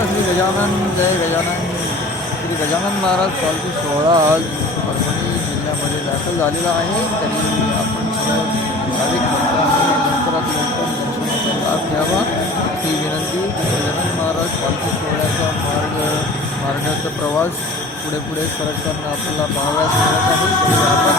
श्री गजानन जय गजानन. श्री गजानन महाराज पालखी सोहळा आज परभणी जिल्ह्यामध्ये दाखल झालेला आहे. तरी आपण भाविक भक्तांनी लवकरात लवकर दर्शनाचा लाभ घ्यावा. ही विनंती गजानन महाराज पालखी सोहळ्याचा मार्ग मार्गाचा प्रवास पुढे पुढे सरकारनं आपल्याला पाहाव्यास मिळत आहे. तरी आपण